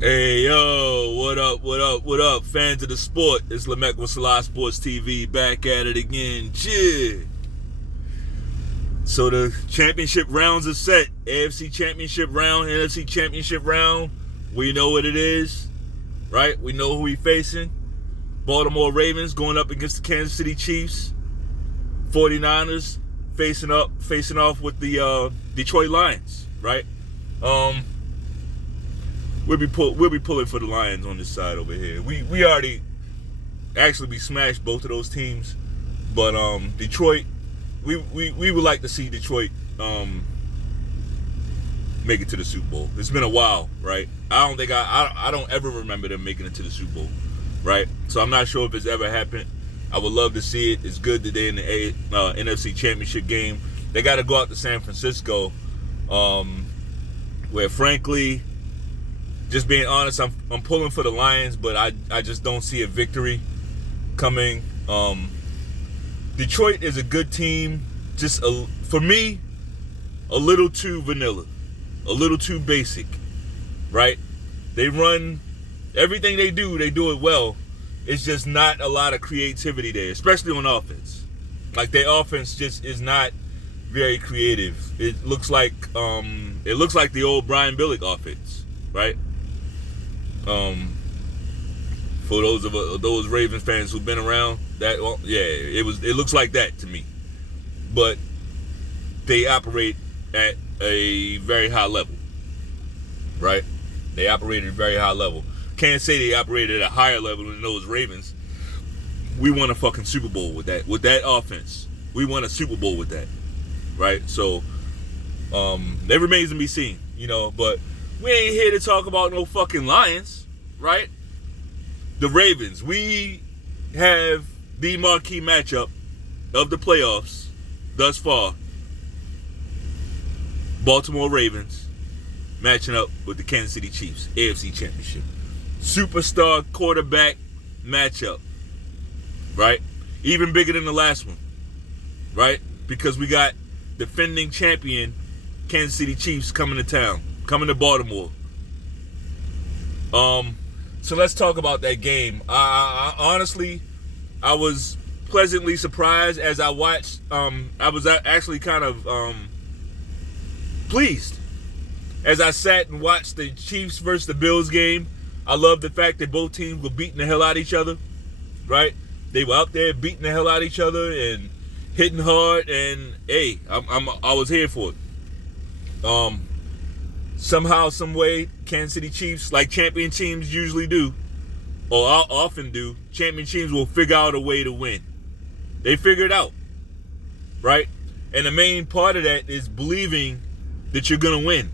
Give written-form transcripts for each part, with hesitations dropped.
Hey yo, what up, what up, what up, fans of the sport? It's Lamech with Selah Sports TV, back at it again. Yeah. So the championship rounds are set. AFC championship round, NFC championship round. We know what it is, right? We know who we facing. Baltimore Ravens going up against the Kansas City Chiefs. 49ers facing off with the Detroit Lions, right? We'll be pulling for the Lions on this side over here. We already we smashed both of those teams, but Detroit, we would like to see Detroit make it to the Super Bowl. It's been a while, right? I don't ever remember them making it to the Super Bowl, right? So I'm not sure if it's ever happened. I would love to see it. It's good that they're in the NFC Championship game. They got to go out to San Francisco, where frankly, just being honest, I'm pulling for the Lions, but I just don't see a victory coming. Detroit is a good team, just for me, a little too vanilla, a little too basic, right? They run everything they do it well. It's just not a lot of creativity there, especially on offense. Like their offense just is not very creative. It looks like the old Brian Billick offense, right? For those Ravens fans who've been around, it looks like that to me. But they operate at a very high level, right? They operate at a very high level. Can't say they operated at a higher level than those Ravens. We won a fucking Super Bowl with that offense. We won a Super Bowl with that, right? So that remains to be seen, but we ain't here to talk about no fucking Lions, right? The Ravens. We have the marquee matchup of the playoffs thus far. Baltimore Ravens matching up with the Kansas City Chiefs, AFC Championship. Superstar quarterback matchup, right? Even bigger than the last one, right? Because we got defending champion Kansas City Chiefs coming to town. Coming to Baltimore. So let's talk about that game. I honestly, I was pleasantly surprised as I watched. I was actually kind of pleased as I sat and watched the Chiefs versus the Bills game. I love the fact that both teams were beating the hell out of each other, right? They were out there beating the hell out of each other and hitting hard. And hey, I was here for it. Somehow, some way, Kansas City Chiefs, like champion teams usually do, or often do, champion teams will figure out a way to win. They figure it out, right? And the main part of that is believing that you're gonna win.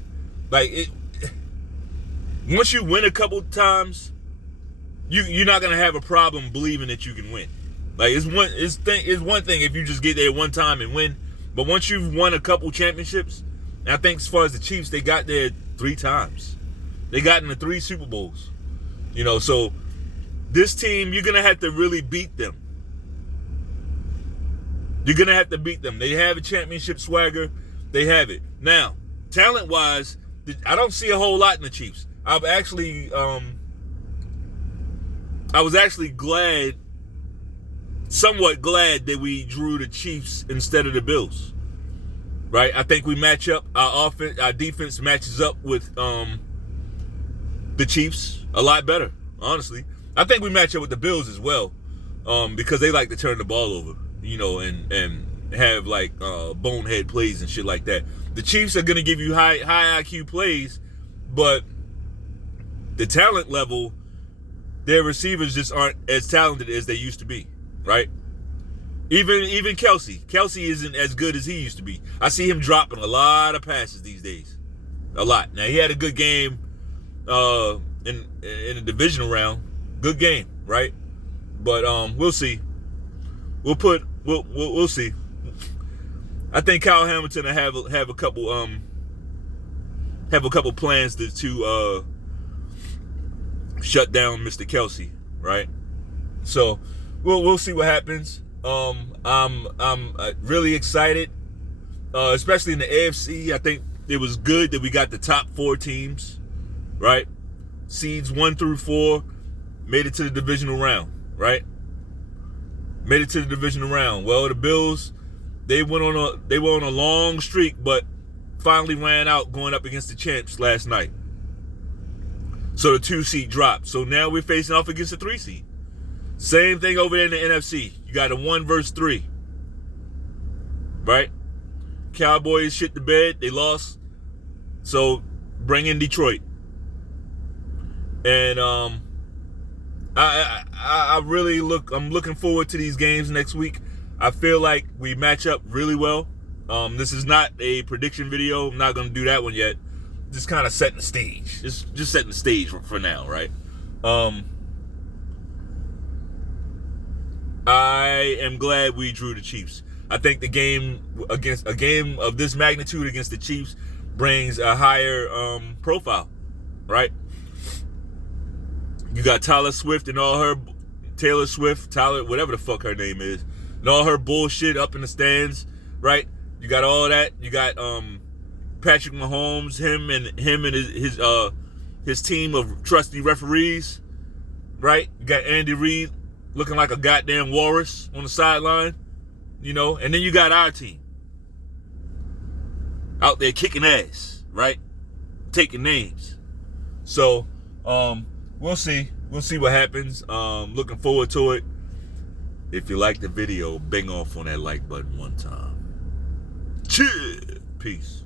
Once you win a couple times, you're not gonna have a problem believing that you can win. Like it's one thing if you just get there one time and win, but once you've won a couple championships. And I think as far as the Chiefs, they got there 3 times. They got into 3 Super Bowls. So this team, you're going to have to really beat them. You're going to have to beat them. They have a championship swagger. They have it. Now, talent-wise, I don't see a whole lot in the Chiefs. I was actually somewhat glad that we drew the Chiefs instead of the Bills. Right, I think we match up. Our defense matches up with the Chiefs a lot better. Honestly, I think we match up with the Bills as well, because they like to turn the ball over, and have like bonehead plays and shit like that. The Chiefs are gonna give you high IQ plays, but the talent level, their receivers just aren't as talented as they used to be. Right. Even Kelsey isn't as good as he used to be. I see him dropping a lot of passes these days, a lot. Now he had a good game in the divisional round, good game, right? But we'll see. We'll see. I think Kyle Hamilton will have a couple plans to shut down Mr. Kelsey, right? So we'll see what happens. I'm really excited, especially in the AFC. I think it was good that we got the top 4 teams, right? seeds 1 through 4 made it to the divisional round, right? Made it to the divisional round. Well, the Bills, they were on a long streak, but finally ran out going up against the champs last night. So the 2 seed dropped. So now we're facing off against the 3 seed. Same thing over there in the NFC. You got a 1 versus 3. Right? Cowboys shit the bed. They lost. So bring in Detroit. And I'm looking forward to these games next week. I feel like we match up really well. This is not a prediction video. I'm not going to do that one yet. Just kind of setting the stage. Just setting the stage for now, right? I am glad we drew the Chiefs. I think a game of this magnitude against the Chiefs brings a higher profile, right? You got Taylor Swift, whatever the fuck her name is, and all her bullshit up in the stands, right? You got all that. You got Patrick Mahomes, him and his team of trusty referees, right? You got Andy Reid looking like a goddamn walrus on the sideline, and then you got our team out there kicking ass, right? Taking names. So, we'll see. We'll see what happens. Looking forward to it. If you like the video, bang off on that like button one time. Cheers. Peace.